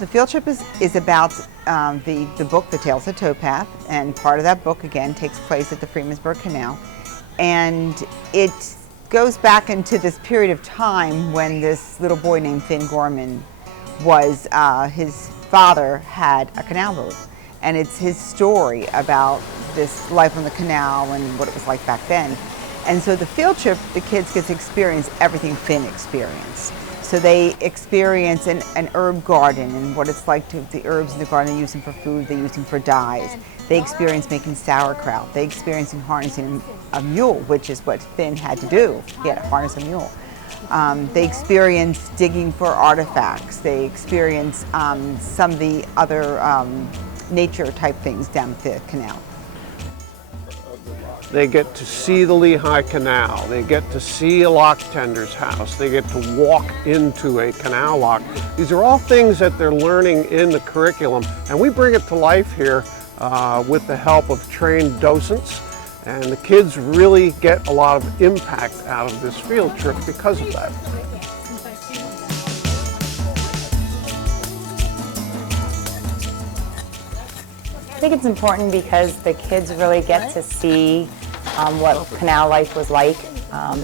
The field trip is about the book, The Tales of Towpath, and part of that book, again, takes place at the Freemansburg Canal. And it goes back into this period of time when this little boy named Finn Gorman was, his father had a canal boat. And it's his story about this life on the canal and what it was like back then. And so the field trip, the kids get to experience everything Finn experienced. So they experience an herb garden and what it's like to, the herbs in the garden, they use them for food, they use them for dyes. They experience making sauerkraut. They experience harnessing a mule, which is what Finn had to do. He had to harness a mule. They experience digging for artifacts. They experience some of the other nature type things down the canal. They get to see the Lehigh Canal. They get to see a lock tender's house. They get to walk into a canal lock. These are all things that they're learning in the curriculum, and we bring it to life here with the help of trained docents, and the kids really get a lot of impact out of this field trip because of that. I think it's important because the kids really get to see what canal life was like.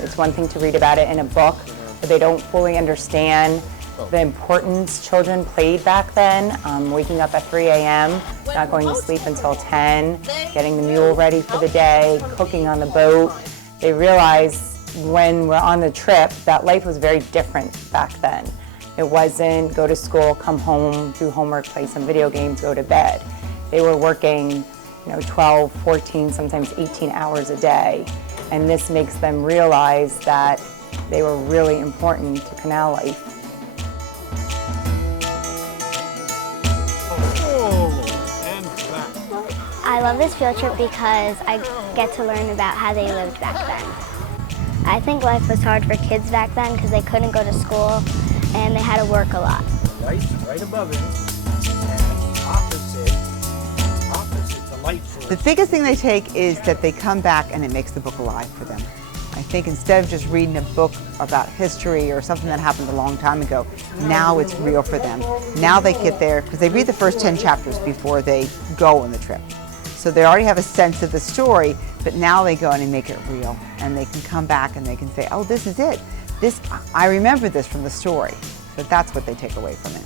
It's one thing to read about it in a book, but they don't fully understand the importance children played back then, waking up at 3 a.m., not going to sleep until 10, getting the mule ready for the day, cooking on the boat. They realize when we're on the trip that life was very different back then. It wasn't go to school, come home, do homework, play some video games, go to bed. They were working 12, 14, sometimes 18 hours a day. And this makes them realize that they were really important to canal life. I love this field trip because I get to learn about how they lived back then. I think life was hard for kids back then because they couldn't go to school and they had to work a lot. Right above it. The biggest thing they take is that they come back and it makes the book alive for them. I think instead of just reading a book about history or something that happened a long time ago, now it's real for them. Now they get there, because they read the first 10 chapters before they go on the trip. So they already have a sense of the story, but now they go in and make it real. And they can come back and they can say, oh, this is it. I remember this from the story. But that's what they take away from it.